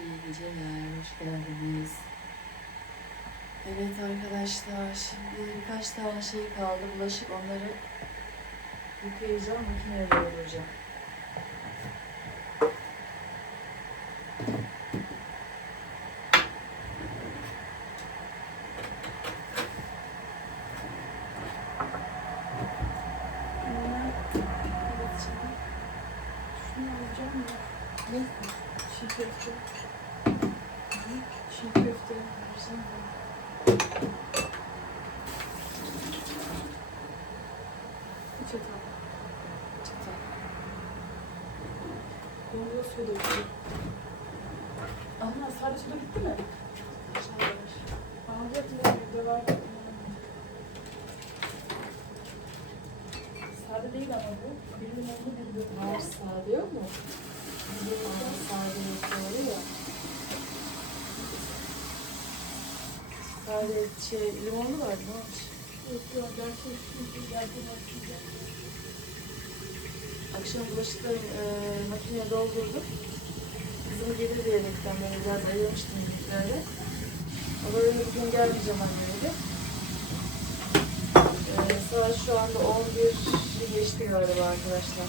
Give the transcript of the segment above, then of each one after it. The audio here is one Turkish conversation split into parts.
İyi geceler, hoş geldiniz. Evet arkadaşlar, şimdi birkaç tane şey kaldı. Bulaşık onları yıkayacağım, makineye dolduracağım. Su da bitti mi? Alacak mı? Evde var. Sade değil ama bu. Birinin oldu bir de. Var, sade yok mu? Aa, Sade yok, doğru ya. Sade şey, limonlu var, olmuş? Yok yok gerçek. Gerçek gerçek. Akşam bulaşıkları e, makineye doldurdum. Kızım gelir diyerekten beni biraz ayırmıştım yüklerle. Ama öyle bugün gelmeyeceğim annemle. E, saat şu anda 11 geçti galiba arkadaşlar.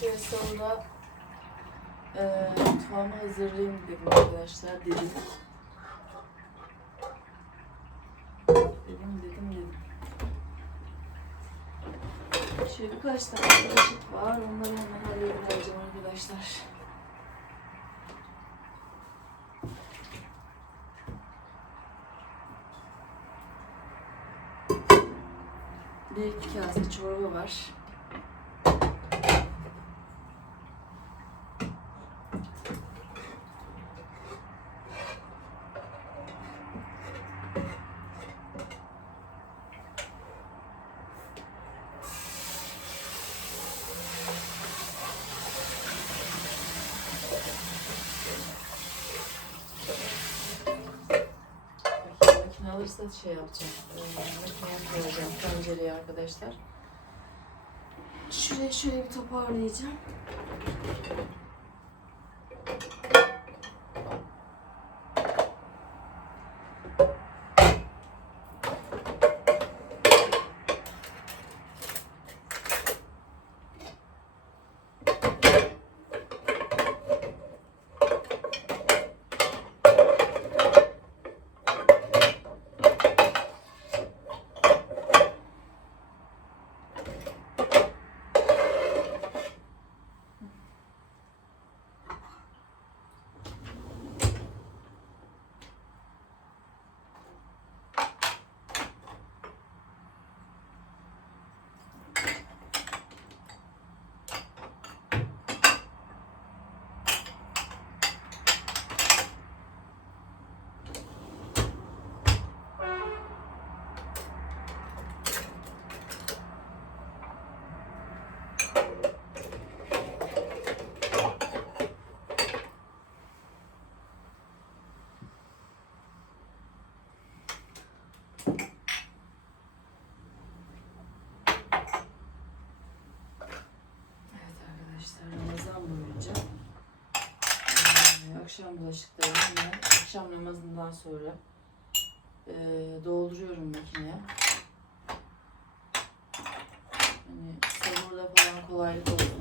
Şöyle sonra e, mutfağımı hazırlayayım dedim arkadaşlar. Dedim dedim dedim. Şöyle birkaç tane bulaşık var. Onları hemen halledeceğim arkadaşlar. Bir iki kase çorba var. Alırsa şey yapacağım. Ee, koyacağım tencereye arkadaşlar. Şuraya şöyle bir toparlayacağım. Evet arkadaşlar Ramazan boyunca eee, akşam bulaşıklarını akşam namazından sonra eee, dolduruyorum makineye. Hani sahurda falan kolaylık olsun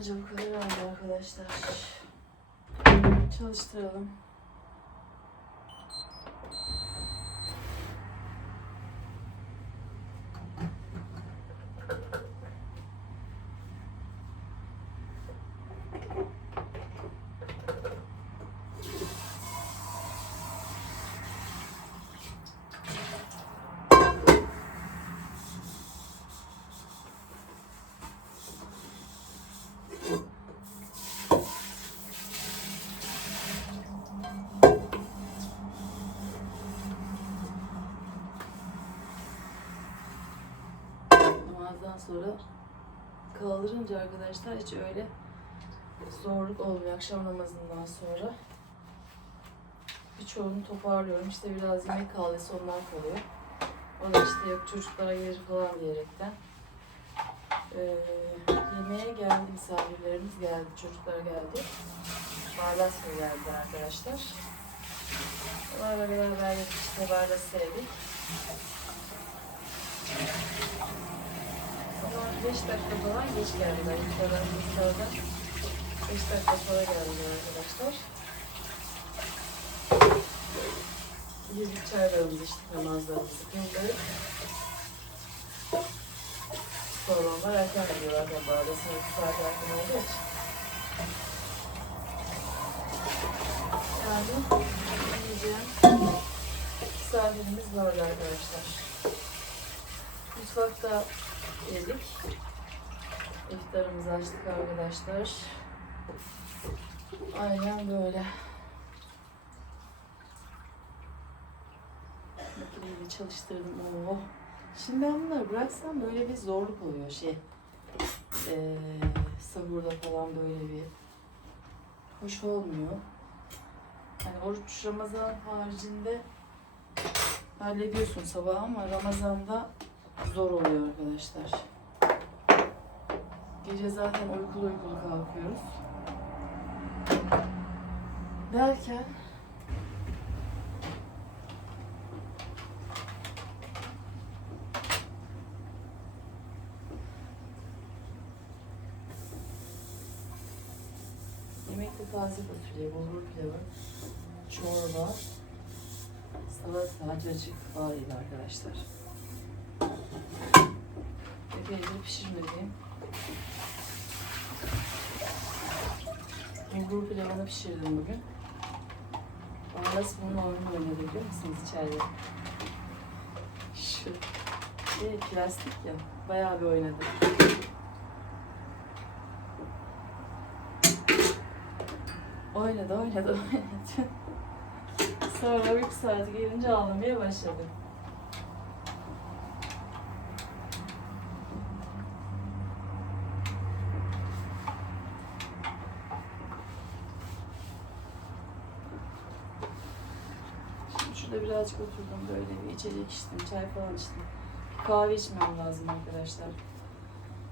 Anca bu kadar oldu arkadaşlar. Çalıştıralım. Namazdan sonra kaldırınca arkadaşlar hiç öyle zorluk olmuyor akşam namazından sonra. Birçoğunu toparlıyorum. İşte biraz yemek kaldıysa onlar kalıyor. O da işte yok çocuklara gelir falan diyerekten. Ee, yemeğe geldi misafirlerimiz geldi, çocuklar geldi. Barlas mı geldi arkadaşlar. Onlarla beraber işte barlas sevdik. Ama 5 dakika falan geç geldiler. İftardan iftardan 5 dakika sonra geldiler arkadaşlar. Girdik çaylarımızı içtik, namazlarımızı kıldık. Sonra onlar erken gidiyorlar tabi arada. Sınıf saat erken olduğu için. Yani yiyeceğim. Misafirimiz vardı arkadaşlar. Mutfakta yedik. İftarımızı açtık arkadaşlar. Aynen böyle. Makineyi çalıştırdım. Oo. Şimdi ben bunları bıraksam böyle bir zorluk oluyor şey. Ee, sahurda falan böyle bir hoş olmuyor. Hani oruç Ramazan haricinde hallediyorsun sabah ama Ramazan'da zor oluyor arkadaşlar. Gece zaten uykulu uykulu kalkıyoruz. Derken Yemekte taze fasulye, bulgur pilavı, çorba, salata, cacık varıydı arkadaşlar. Epeyce pişirmediğim bulgur pilavını pişirdim bugün. Ondan bunun oyunu oynadı biliyor musunuz içeride? Şu şey plastik ya, bayağı bir oynadı. Oynadı, oynadı, oynadı. Sonra uyku saati gelince ağlamaya başladı. Şimdi şurada birazcık oturdum böyle bir içecek içtim, çay falan içtim. Kahve içmem lazım arkadaşlar.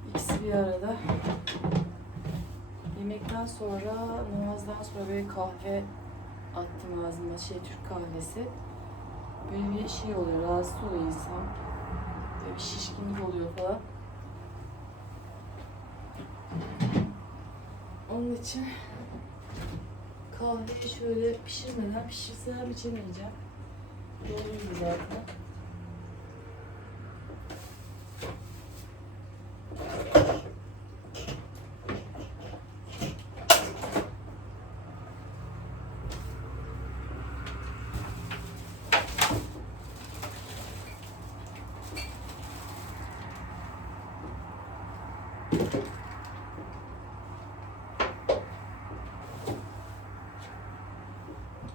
İkisi bir arada. Yemekten sonra, namazdan sonra böyle kahve attım ağzıma, şey Türk kahvesi. Böyle bir şey oluyor, rahatsız oluyor insan. Böyle bir şişkinlik oluyor falan. Onun için kahveyi şöyle pişirmeden pişirsem içemeyeceğim. Doluydu zaten.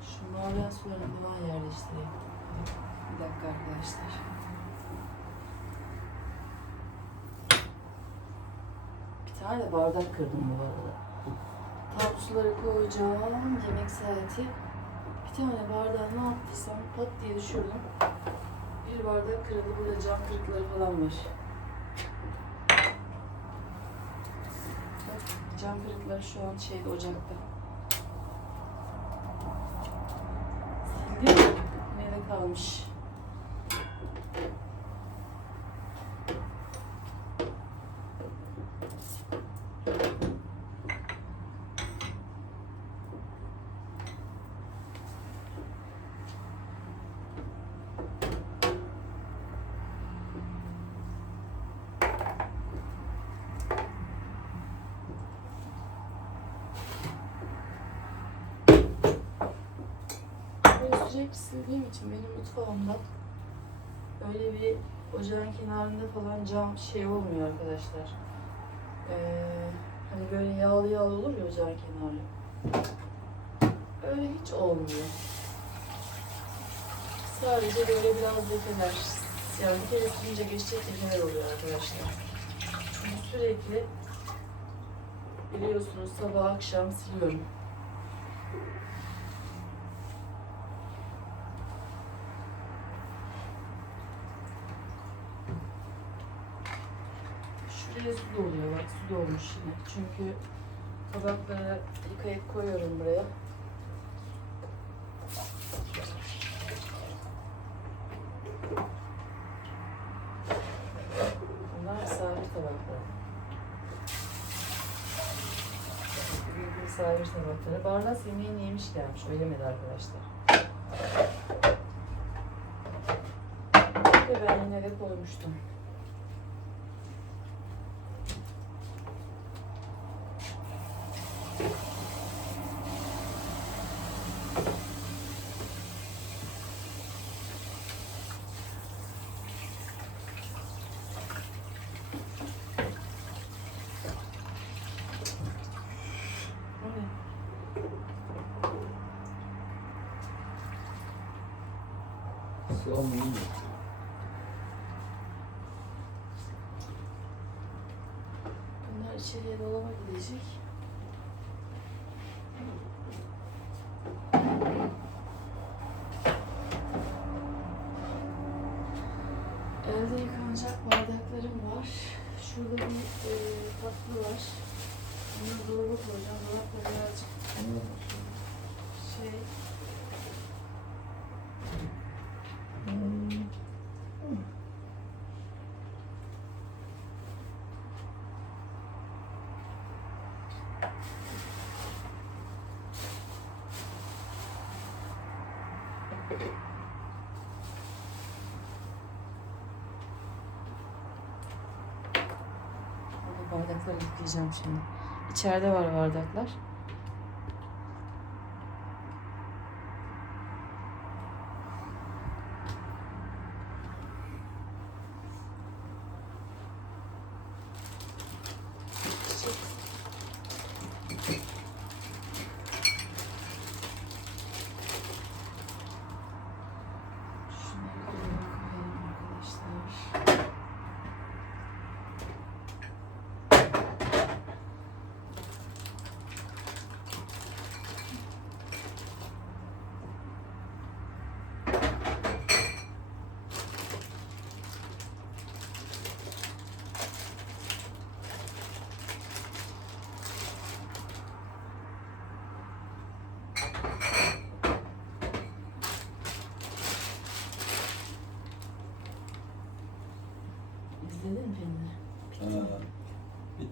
Şu mavi sularını falan yerleştireyim. Bir dakika arkadaşlar. Bir tane de bardak kırdım bu arada. Tam suları koyacağım. Yemek saati. Bir tane bardağı ne yaptıysam pat diye düşürdüm. Bir bardak kırıldı. Burada cam kırıkları falan var. Cam kırıkları şu an şeyde ocakta. Sildim. Yine de kalmış. Sildiğim için benim mutfağımda öyle bir ocağın kenarında falan cam şey olmuyor arkadaşlar. Ee, hani böyle yağlı yağlı olur ya ocağın kenarı. Öyle hiç olmuyor. Sadece böyle biraz lekeler, yani bir kere silince geçecek lekeler oluyor arkadaşlar. Çünkü sürekli biliyorsunuz sabah akşam siliyorum. Şuraya su doluyor bak su dolmuş yine. Çünkü tabakları yıkayıp koyuyorum buraya. Bunlar misafir tabakları. Bugün misafir tabakları. Barlas yemeğini yemiş gelmiş. O yemedi arkadaşlar. Ve ben yine de koymuştum. O ne? Sığamıyor mu? Bunlar içeriye dolaba gidecek. Elde yıkanacak bardaklarım var. Şurada bir e, tatlı var. Bunu dolaba koyacağım. Dolapta birazcık şey... Hmm. Burada bardakları yıkayacağım şimdi. İçeride var bardaklar. Şunları buraya koyalım arkadaşlar. İzledin mi filmi? Ha, bit.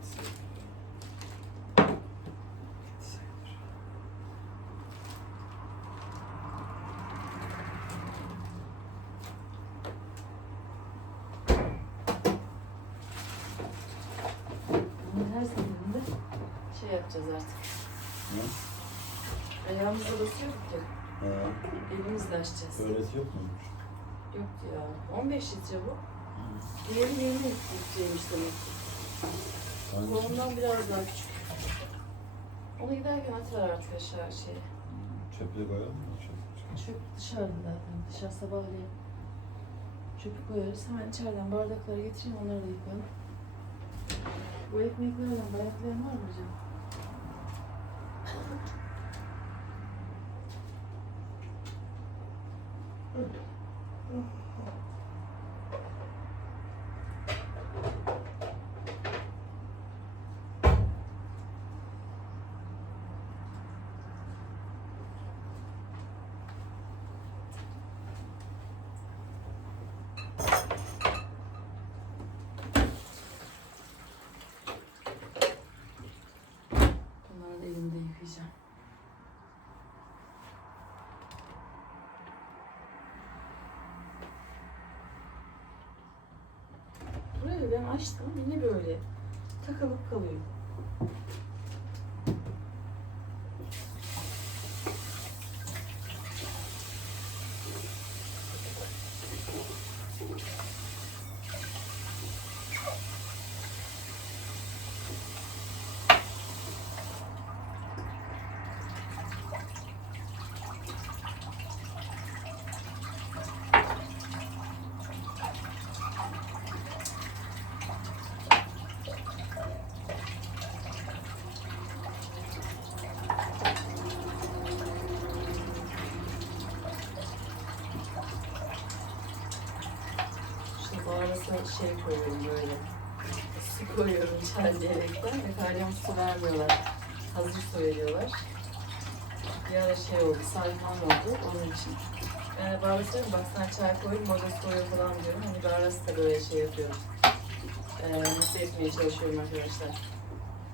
Bunu her seferinde şey yapacağız artık. Ne? Ayağımızda basıyor ki. Ha, Elimizle açacağız. tuvalet yok muymuş? Yoktu ya. 15 litre bu. Diğeri 20 litreymiş demek ki. Hangisi? Ondan biraz daha küçük. Ona giderken atar artık aşağı şey. Çöple koyalım mı? Çöp. Çöp dışarıda zaten. Dışarı sabahleyin. Çöpü koyarız. Hemen içeriden bardakları getireyim onları da yıkayalım. Bu ekmeklerden bayatlayan var mı canım? Bunları da elimde yıkayacağım. Burayı ben açtım yine böyle takılıp kalıyor. Şey koyuyorum böyle. Su koyuyorum çay diyerekten ve kalem su vermiyorlar. Hazır su veriyorlar. Bir ara şey oldu, sarman oldu onun için. Ben de Barlas diyorum bak sen çay koyun, moda koyuyor falan diyorum. Hani Barlas da böyle şey yapıyoruz. Ee, mutlu etmeye çalışıyorum arkadaşlar.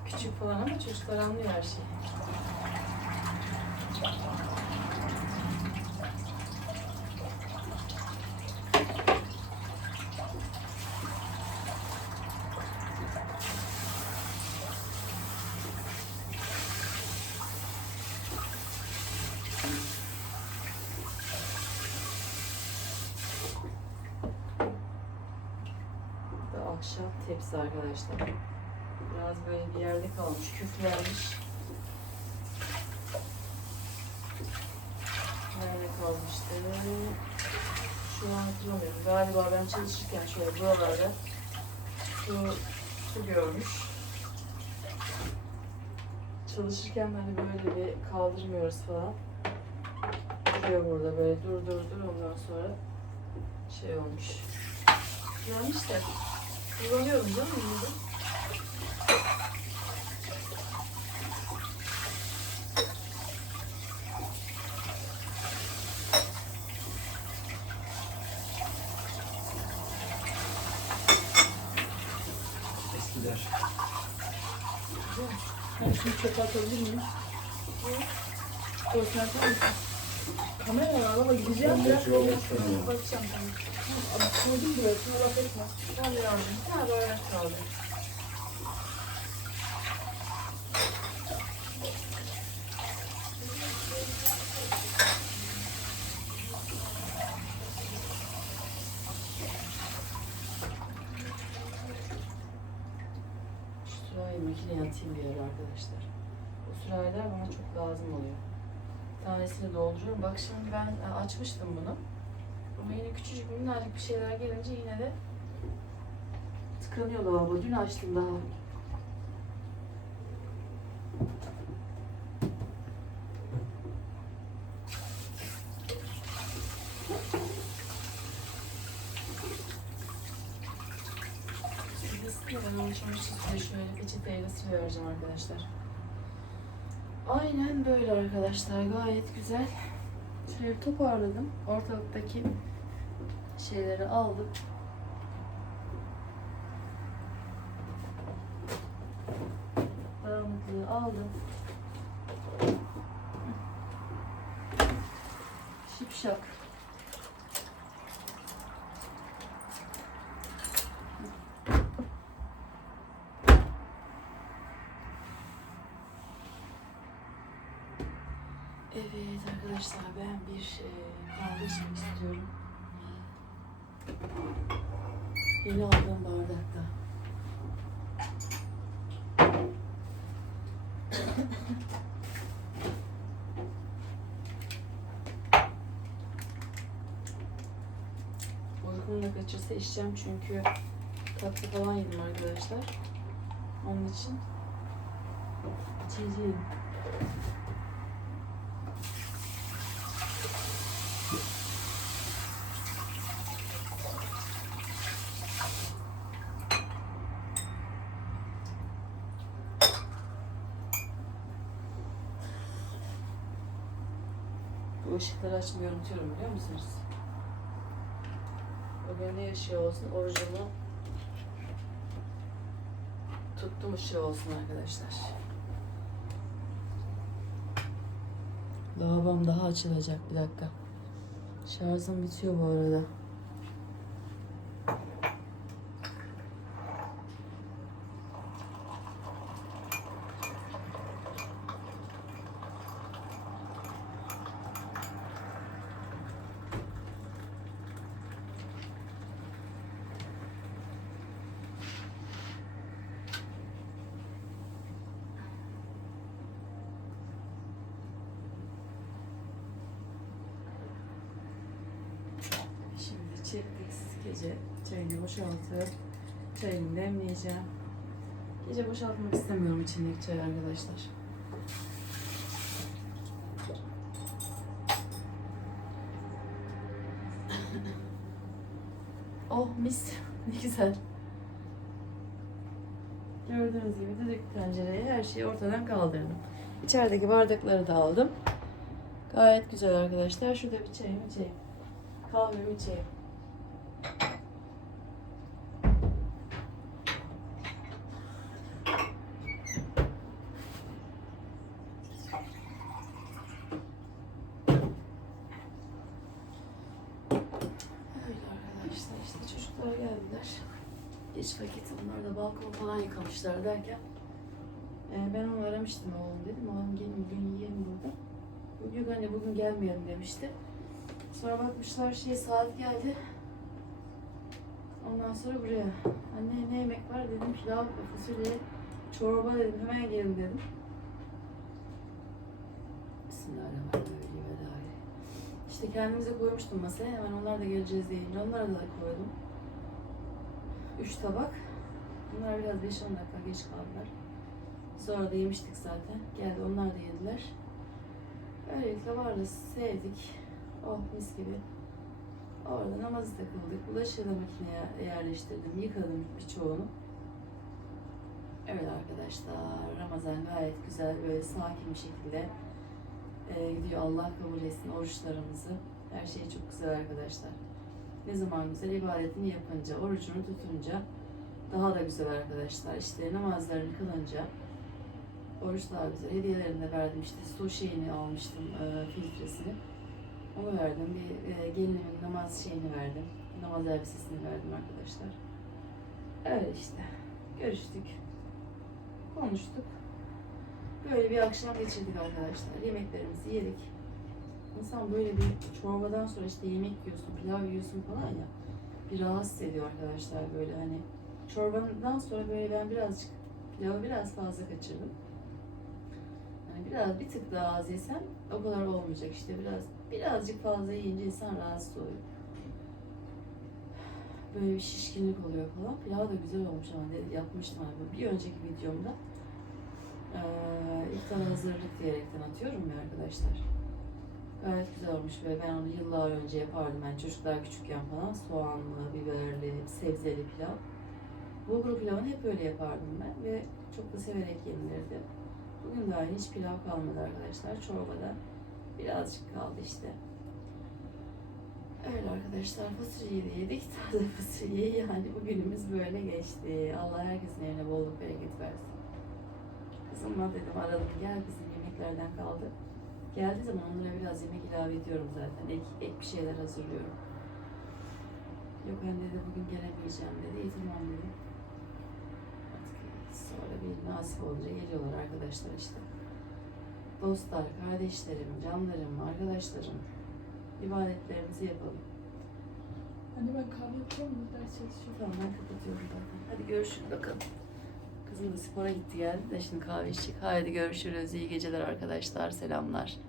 Küçük falan ama çocuklar anlıyor her şeyi. Ahşap tepsi arkadaşlar. Biraz böyle bir yerde kalmış, küflenmiş. Nerede kalmıştı? Şu an hatırlamıyorum. Galiba ben çalışırken şöyle buralarda su, su görmüş. Çalışırken hani böyle bir kaldırmıyoruz falan. Duruyor burada böyle dur dur dur ondan sonra şey olmuş. Yanlış da kullanıyorum canım bunu. Eskiler. Ben şunu çöpe atabilir miyim? Atar mısın? Kamera var ama gideceğim. Ben de olmuş mu? bakacağım tamam. Koydum buraya. Şuna laf etme. De yardım. Bir tane bardak kaldı. Sırayı makineye atayım bir ara arkadaşlar. Bu sürahiler bana çok lazım oluyor. Bir tanesini dolduruyorum. Bak şimdi ben e, açmıştım bunu. Ama yine küçücük minnacık bir şeyler gelince yine de tıkanıyor lavabo. Dün açtım daha. Onu çamaşır şöyle peçeteyle silivereceğim arkadaşlar. Aynen böyle arkadaşlar. Gayet güzel. Bir toparladım. Ortalıktaki şeyleri aldım. Dağınıklığı aldım. Şipşak. Evet arkadaşlar ben bir e, kahve içmek istiyorum. Yeni aldığım bardakta. Uykum da kaçırsa içeceğim çünkü tatlı falan yedim arkadaşlar. Onun için içeceğim. Işıkları açmayı unutuyorum biliyor musunuz? Bugün ne ışığı olsun? Orucumu tuttum ışığı olsun arkadaşlar. Lavabom daha açılacak bir dakika. Şarjım bitiyor bu arada. Şimdi çektik gece çayını boşaltıp çayını demleyeceğim. Gece boşaltmak istemiyorum içindeki çay arkadaşlar. oh mis. Ne güzel. Gördüğünüz gibi düdük tencereye her şeyi ortadan kaldırdım. İçerideki bardakları da aldım. Gayet güzel arkadaşlar. Şurada bir çayımı içeyim. Kahvemi içeyim. Öyle arkadaşlar işte çocuklar geldiler. Geç vakit onlar da balkon falan yıkamışlar derken e, ben onu aramıştım oğlum dedim. Oğlum gelin bugün yiyelim burada. Bugün anne bugün gelmeyelim demişti. Sonra bakmışlar şey saat geldi. Ondan sonra buraya. Anne ne yemek var dedim. Pilav, fasulye, çorba dedim. Hemen gelin dedim. Bismillahirrahmanirrahim. İşte kendimize koymuştum masaya. Hemen onlar da geleceğiz deyince onlara da koydum. Üç tabak. Bunlar biraz 5-10 dakika geç kaldılar. Sonra da yemiştik zaten. Geldi onlar da yediler. Öylelikle varız. Sevdik. Oh mis gibi. Orada namazı da kıldık. Bulaşığı makineye yerleştirdim. Yıkadım birçoğunu. Evet arkadaşlar. Ramazan gayet güzel. Böyle sakin bir şekilde e, gidiyor. Allah kabul etsin oruçlarımızı. Her şey çok güzel arkadaşlar. Ne zaman güzel ibadetini yapınca, orucunu tutunca daha da güzel arkadaşlar. İşte namazlarını kılınca oruç daha güzel. Hediyelerini de verdim işte su şeyini almıştım e, filtresini. Onu verdim. Bir e, gelinimin namaz şeyini verdim. Namaz elbisesini verdim arkadaşlar. Öyle işte. Görüştük. Konuştuk. Böyle bir akşam geçirdik arkadaşlar. Yemeklerimizi yedik. İnsan böyle bir çorbadan sonra işte yemek yiyorsun, pilav yiyorsun falan ya. Bir rahatsız ediyor arkadaşlar böyle hani. Çorbadan sonra böyle ben birazcık pilavı biraz fazla kaçırdım. Yani biraz bir tık daha az yesem o kadar olmayacak işte biraz birazcık fazla yiyince insan rahatsız oluyor. Böyle bir şişkinlik oluyor falan. Pilav da güzel olmuş ama dedi, yapmıştım hani bir önceki videomda. Ee, iftar hazırlık diyerekten atıyorum ya arkadaşlar. Gayet güzel olmuş ve ben onu yıllar önce yapardım. Ben çocuklar küçükken falan soğanlı, biberli, sebzeli pilav. Bulgur pilavını hep öyle yapardım ben ve çok da severek yenilirdi. Bugün daha hiç pilav kalmadı arkadaşlar. Çorbada birazcık kaldı işte. Öyle arkadaşlar fasulyeyi de yedik. Taze fasulyeyi yani bugünümüz böyle geçti. Allah herkesin evine bolluk bereket versin. Kızıma dedim aradım gel bizim yemeklerden kaldı. Geldiği zaman onlara biraz yemek ilave ediyorum zaten. Ek, ek bir şeyler hazırlıyorum. Yok anne de bugün gelemeyeceğim dedi. İyi tamam dedim. Artık sonra bir nasip olunca geliyorlar arkadaşlar işte. Dostlar, kardeşlerim, canlarım, arkadaşlarım. ibadetlerimizi yapalım. Anne ben kahve yapıyor muyum? Ders çalışıyorum. Tamam ben kapatıyorum zaten. Hadi görüşürüz bakalım. Kızım da spora gitti geldi de şimdi kahve içecek. Haydi görüşürüz. İyi geceler arkadaşlar. Selamlar.